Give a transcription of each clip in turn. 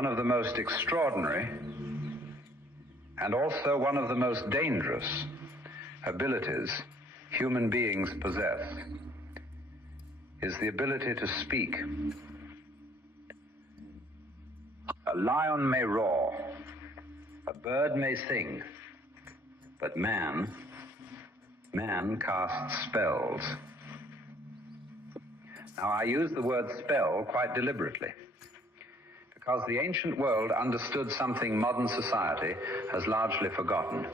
One of the most extraordinary and also one of the most dangerous abilities human beings possess is the ability to speak. A lion may roar, a bird may sing, but man casts spells. Now, I use the word spell quite deliberately, because the ancient world understood something modern society has largely forgotten.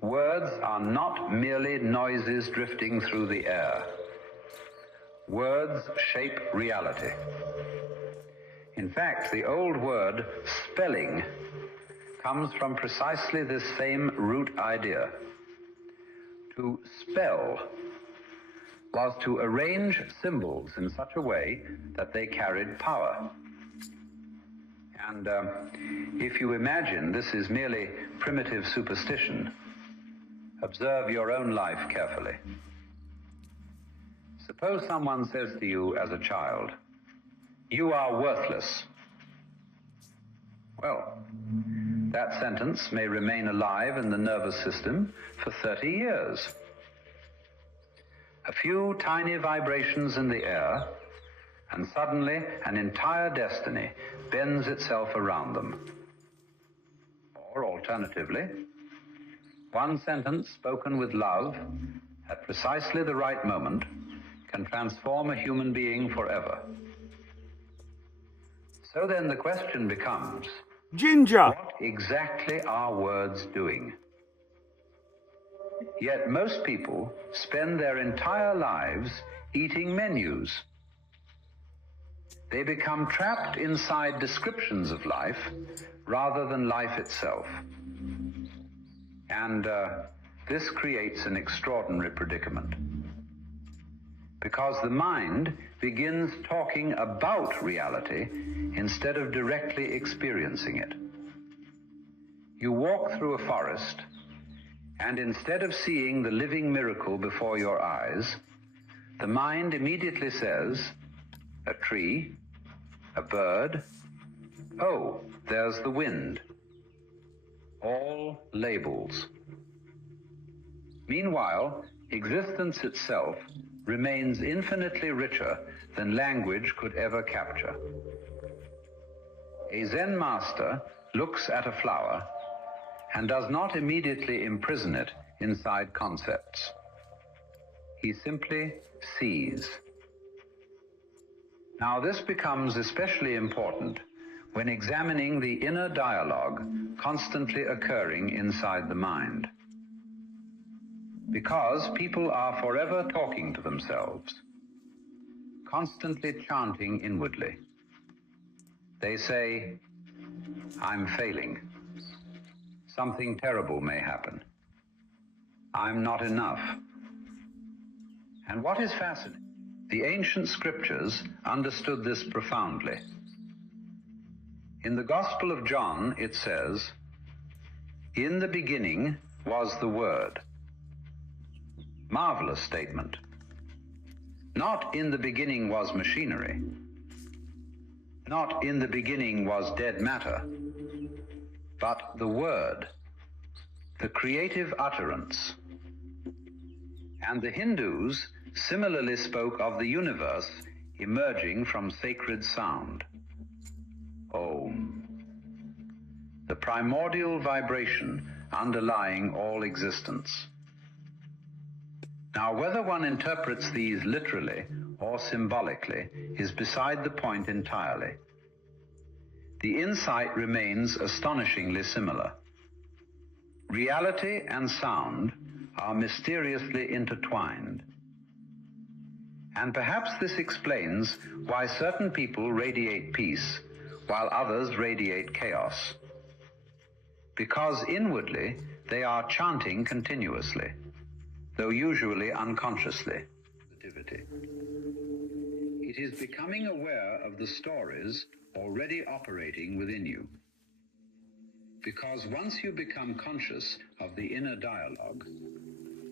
Words are not merely noises drifting through the air. Words shape reality. In fact, the old word spelling comes from precisely this same root idea. To spell was to arrange symbols in such a way that they carried power. And if you imagine this is merely primitive superstition, observe your own life carefully. Suppose someone says to you as a child, "You are worthless." Well, that sentence may remain alive in the nervous system for 30 years. A few tiny vibrations in the air, and suddenly an entire destiny bends itself around them. Or alternatively, one sentence spoken with love at precisely the right moment can transform a human being forever. So then the question becomes, Ginger! what exactly are words doing? Yet most people spend their entire lives eating menus. They become trapped inside descriptions of life rather than life itself. And this creates an extraordinary predicament, because the mind begins talking about reality instead of directly experiencing it. You walk through a forest, and instead of seeing the living miracle before your eyes, the mind immediately says, a tree, a bird, oh, there's the wind. All labels. Meanwhile, existence itself remains infinitely richer than language could ever capture. A Zen master looks at a flower and does not immediately imprison it inside concepts. He simply sees. Now, this becomes especially important when examining the inner dialogue constantly occurring inside the mind. Because people are forever talking to themselves, constantly chanting inwardly. They say, "I'm failing. Something terrible may happen. I'm not enough." And what is fascinating, the ancient scriptures understood this profoundly. In the Gospel of John, it says, "In the beginning was the Word." Marvelous statement. Not "in the beginning was machinery." Not "in the beginning was dead matter." But the Word, the creative utterance. And the Hindus similarly spoke of the universe emerging from sacred sound. Om, the primordial vibration underlying all existence. Now, whether one interprets these literally or symbolically is beside the point entirely. The insight remains astonishingly similar. Reality and sound are mysteriously intertwined. And perhaps this explains why certain people radiate peace while others radiate chaos. Because inwardly they are chanting continuously, though usually unconsciously. It is becoming aware of the stories already operating within you. Because once you become conscious of the inner dialogue,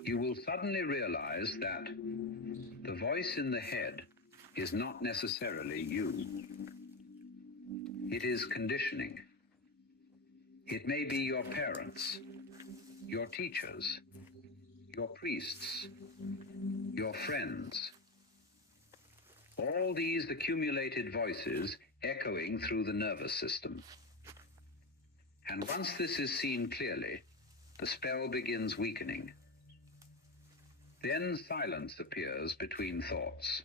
you will suddenly realize that the voice in the head is not necessarily you. It is conditioning. It may be your parents, your teachers, your priests, your friends. All these accumulated voices echoing through the nervous system. And once this is seen clearly, the spell begins weakening. Then silence appears between thoughts.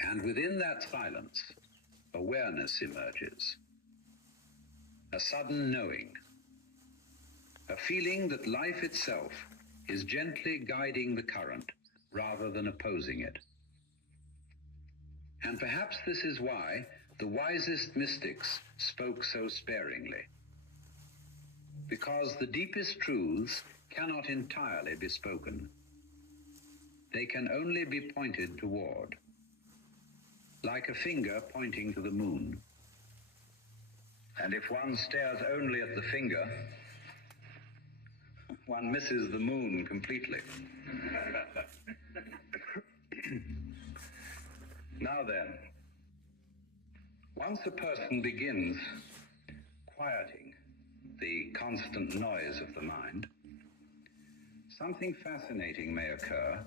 And within that silence, awareness emerges. A sudden knowing. A feeling that life itself is gently guiding the current rather than opposing it. And perhaps this is why the wisest mystics spoke so sparingly. Because the deepest truths cannot entirely be spoken. They can only be pointed toward, like a finger pointing to the moon. And if one stares only at the finger, one misses the moon completely. Now then, once a person begins quieting the constant noise of the mind, something fascinating may occur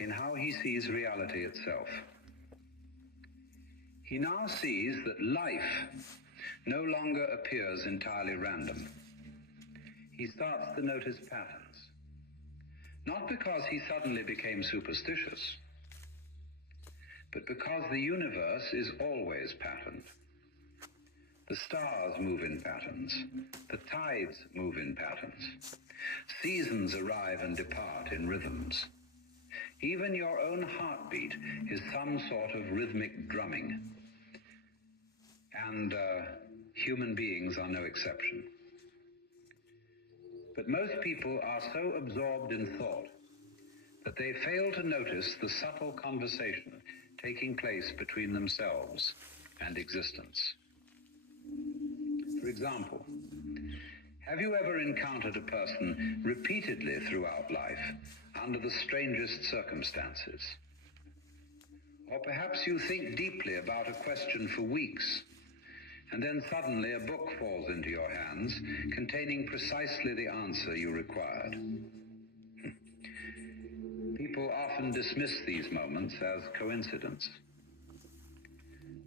in how he sees reality itself. He now sees that life no longer appears entirely random. He starts to notice patterns, not because he suddenly became superstitious, but because the universe is always patterned. The stars move in patterns. The tides move in patterns. Seasons arrive and depart in rhythms. Even your own heartbeat is some sort of rhythmic drumming. And human beings are no exception. But most people are so absorbed in thought that they fail to notice the subtle conversation taking place between themselves and existence. For example, have you ever encountered a person repeatedly throughout life under the strangest circumstances? Or perhaps you think deeply about a question for weeks, and then suddenly a book falls into your hands containing precisely the answer you required. People often dismiss these moments as coincidence.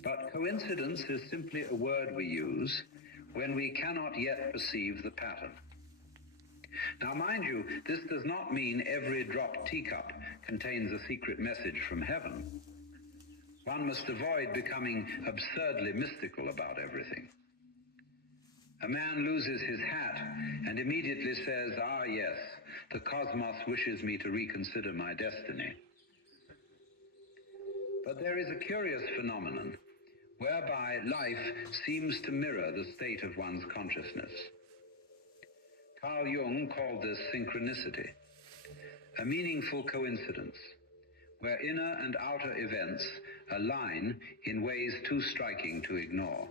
But coincidence is simply a word we use when we cannot yet perceive the pattern. Now, mind you, this does not mean every dropped teacup contains a secret message from heaven. One must avoid becoming absurdly mystical about everything. A man loses his hat and immediately says, "Ah, yes, the cosmos wishes me to reconsider my destiny." But there is a curious phenomenon whereby life seems to mirror the state of one's consciousness. Carl Jung called this synchronicity, a meaningful coincidence, where inner and outer events align in ways too striking to ignore.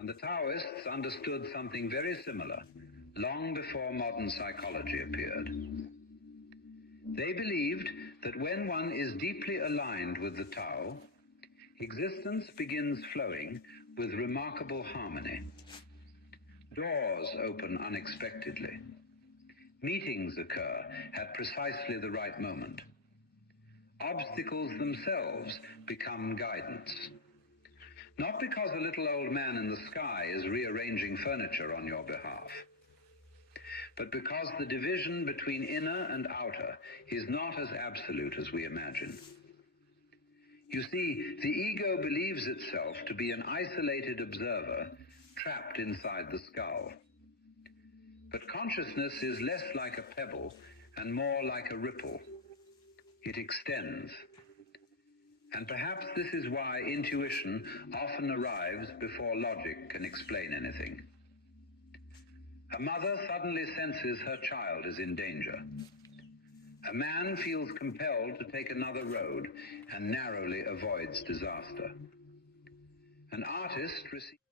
And the Taoists understood something very similar long before modern psychology appeared. They believed that when one is deeply aligned with the Tao, existence begins flowing with remarkable harmony. Doors open unexpectedly. Meetings occur at precisely the right moment. Obstacles themselves become guidance. Not because a little old man in the sky is rearranging furniture on your behalf, but because the division between inner and outer is not as absolute as we imagine. You see, the ego believes itself to be an isolated observer trapped inside the skull. But consciousness is less like a pebble and more like a ripple. It extends. And perhaps this is why intuition often arrives before logic can explain anything. A mother suddenly senses her child is in danger. A man feels compelled to take another road and narrowly avoids disaster. An artist receives